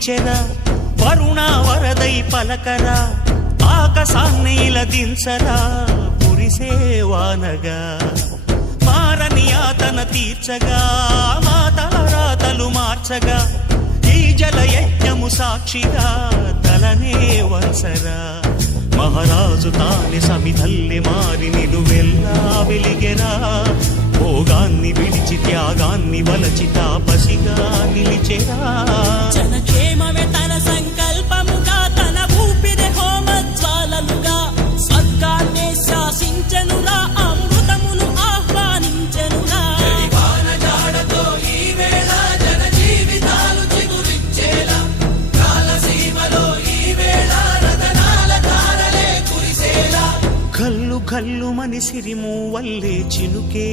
పిలిచెరా వరుణ వరదై పలకరా ఆకాశాన్ని ఇలా దించరా కురిసేవానగా మారని ఆతన తీర్చగా మాతారాతలు మార్చగా ఈ జలయజ్ఞము సాక్షిగా తలనే వంచరా మహారాజు తాని సమిధల్లి మారి నిలువెల్లా వెలిగెరా భోగాన్ని విడిచి త్యాగాన్ని వలచి తాపసిగా నిలిచెరా జనక్షేమమే తన సంకల్పముగా తన ఊపిరి హోమజ్వాలలుగా స్వర్గాన్నే శాసించెనురా అమృతమును ఆహ్వానించెనురా కల్లు కల్లు మని సిరిము వల్లే చినుకే